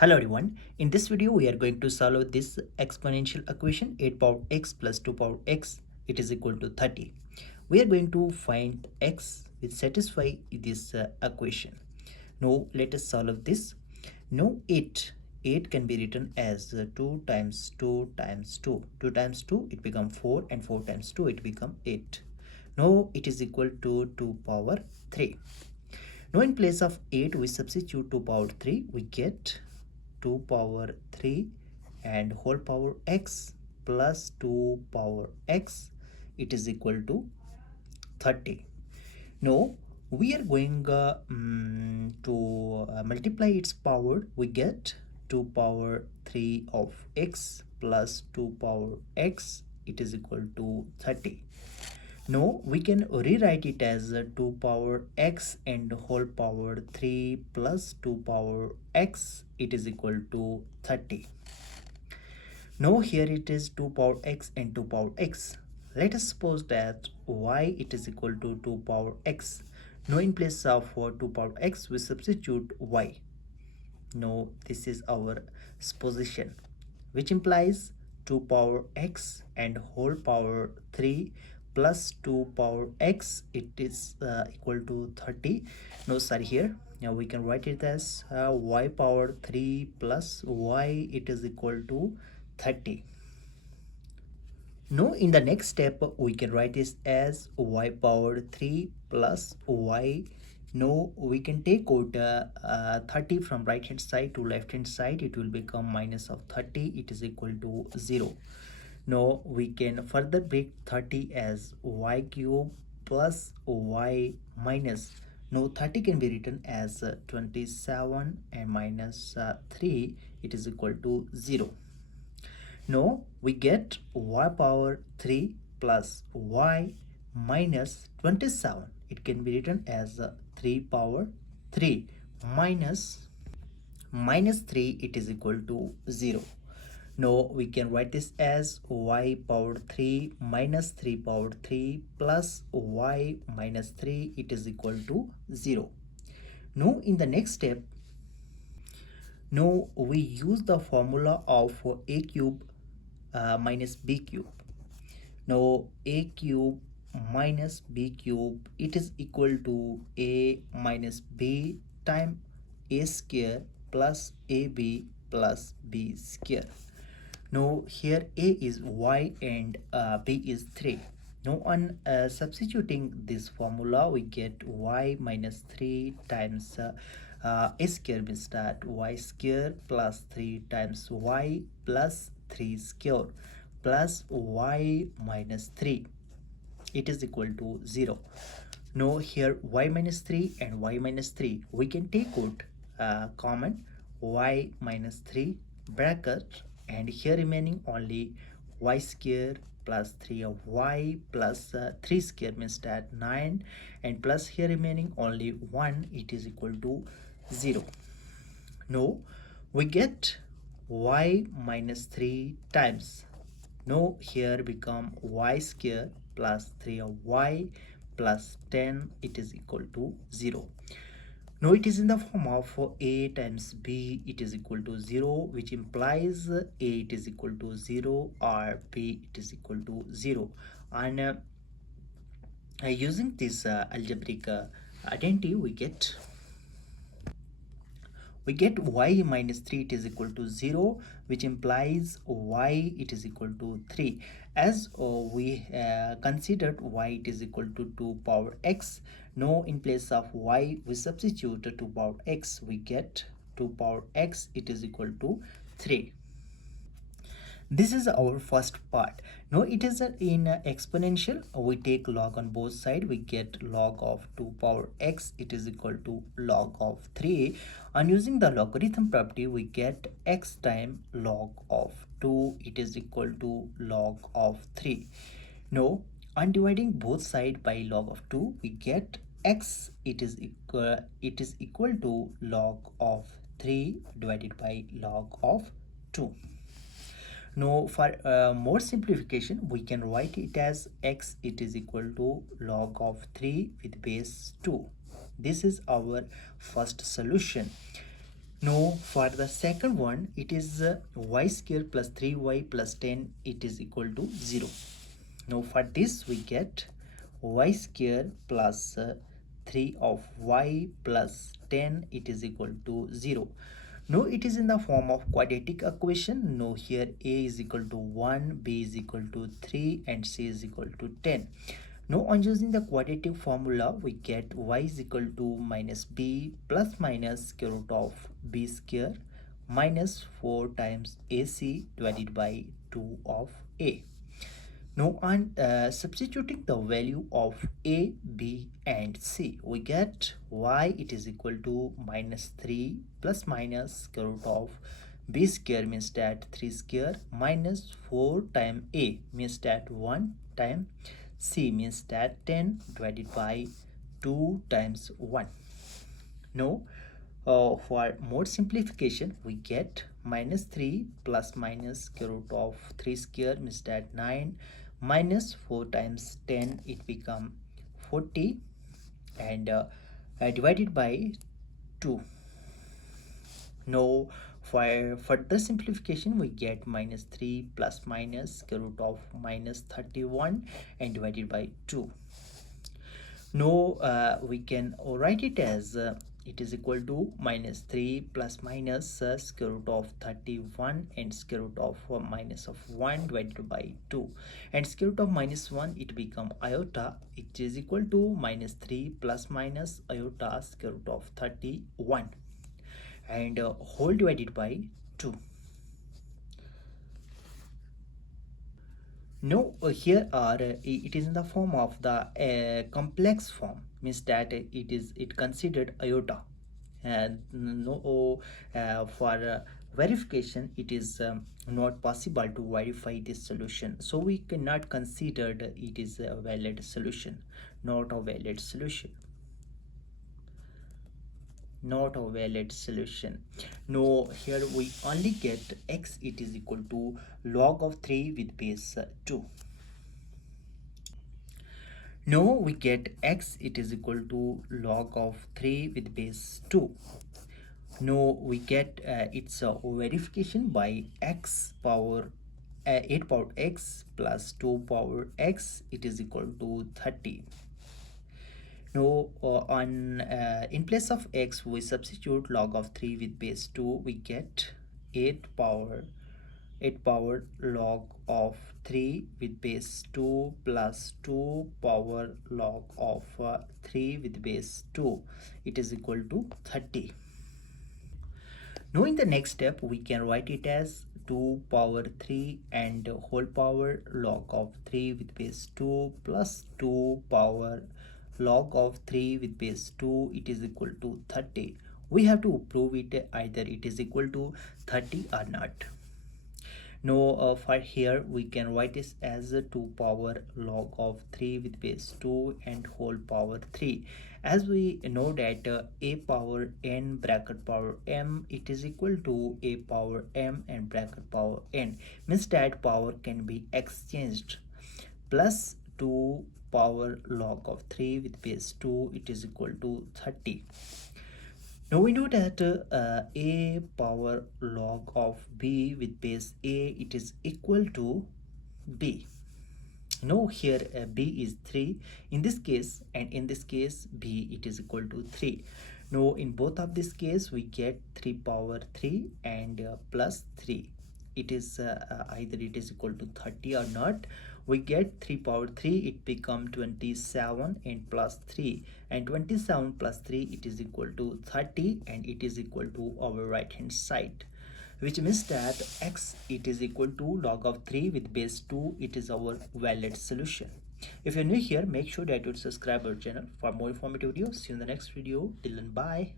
Hello everyone, in this video we are going to solve this exponential equation 8 power x plus 2 power x it is equal to 30. We are going to find x which satisfy this equation. Now let us solve this. Now 8 can be written as 2 times 2 times 2. 2 times 2 it become 4 and 4 times 2 it become 8. Now it is equal to 2 power 3. Now in place of 8 we substitute 2 power 3, we get 2 power 3 and whole power x plus 2 power x it is equal to 30. Now we are going to multiply its power. We get 2 power 3 of x plus 2 power x it is equal to 30. Now we can rewrite it as 2 power x and whole power 3 plus 2 power x it is equal to 30. Now here it is 2 power x and 2 power x. Let us suppose that y it is equal to 2 power x. Now in place of 2 power x we substitute y. Now this is our supposition, which implies 2 power x and whole power 3 plus 2 power x it is equal to 30. No, sorry, here now we can write it as y power 3 plus y it is equal to 30. Now in the next step we can write this as y power 3 plus y. Now we can take out 30 from right hand side to left hand side. It will become minus of 30. It is equal to 0. Now we can further break 30 as y cube plus y minus. Now 30 can be written as 27 and minus 3 it is equal to 0. Now we get y power 3 plus y minus 27. It can be written as 3 power 3 minus 3 it is equal to 0. Now we can write this as y power 3 minus 3 power 3 plus y minus 3 it is equal to 0. Now in the next step, now we use the formula of a cube minus b cube. Now a cube minus b cube it is equal to a minus b times a square plus ab plus b square. Now here a is y and b is 3. Now on substituting this formula we get y minus 3 times a square means that y square plus 3 times y plus 3 square plus y minus 3 it is equal to 0. Now here y minus 3 and y minus 3 we can take out common y minus 3 bracket, and here remaining only y square plus 3 of y plus 3 square means that 9, and plus here remaining only 1 it is equal to 0. Now we get y minus 3 times, now here become y square plus 3 of y plus 10 it is equal to 0. Now it is in the form of a times b it is equal to 0, which implies a it is equal to 0 or b it is equal to 0. And using this algebraic identity we get y minus 3 it is equal to 0, which implies y it is equal to 3. As we considered y it is equal to 2 power x, now in place of y we substitute 2 power x, we get 2 power x it is equal to 3. This is our first part. Now it is in exponential, we take log on both sides, we get log of 2 power x it is equal to log of 3. And using the logarithm property we get x times log of 2 it is equal to log of 3. Now on dividing both sides by log of 2 we get x it is equal to log of 3 divided by log of 2. Now for more simplification we can write it as x it is equal to log of 3 with base 2. This is our first solution. Now for the second one, it is y square plus 3y plus 10, it is equal to 0. Now for this we get y square plus 3 of y plus 10, it is equal to 0. Now it is in the form of quadratic equation. Now here a is equal to 1, b is equal to 3 and c is equal to 10. Now on using the quadratic formula, we get y is equal to minus b plus minus square root of b square minus 4 times ac divided by 2 of a. Now on substituting the value of a, b and c, we get y it is equal to minus 3 plus minus square root of b square means that 3 square minus 4 time a means that 1 time c means that 10 divided by 2 times 1. Now for more simplification, we get minus 3 plus minus square root of 3 square means that 9 minus 4 times 10, it become 40 and divided by 2. Now for further simplification, we get minus 3 plus minus square root of minus 31 and divided by 2. Now we can write it as it is equal to minus 3 plus minus square root of 31 and square root of minus of 1 divided by 2, and square root of minus 1 it become iota, it is equal to minus 3 plus minus iota square root of 31 and whole divided by 2. No, here are it is in the form of the complex form, means that it considered iota, and no for verification it is not possible to verify this solution, so we cannot consider it is a valid solution, not a valid solution, not a valid solution. No, here we only get x it is equal to log of 3 with base 2. Now we get x it is equal to log of 3 with base 2. Now we get its verification by x power 8 power x plus 2 power x, it is equal to 30. Now in place of x we substitute log of 3 with base 2, we get 8 power log of 3 with base 2 plus 2 power log of 3 with base 2, it is equal to 30. Now in the next step we can write it as 2 power 3 and whole power log of 3 with base 2 plus 2 power log of 3 with base 2, it is equal to 30. We have to prove it either it is equal to 30 or not. Now for here we can write this as 2 power log of 3 with base 2 and whole power 3. As we know that a power n bracket power m, it is equal to a power m and bracket power n, means that power can be exchanged, plus 2 power log of 3 with base 2, it is equal to 30. Now we know that a power log of b with base a, it is equal to b. Now here b is 3 in this case, and in this case b it is equal to 3. Now in both of this case we get 3 power 3 and plus 3. It is either it is equal to 30 or not. We get 3 power 3, it become 27 and plus 3, and 27 plus 3 it is equal to 30, and it is equal to our right hand side, which means that x it is equal to log of 3 with base 2, it is our valid solution. If you're new here, make sure that you subscribe our channel for more informative videos. See you in the next video. Till then, bye.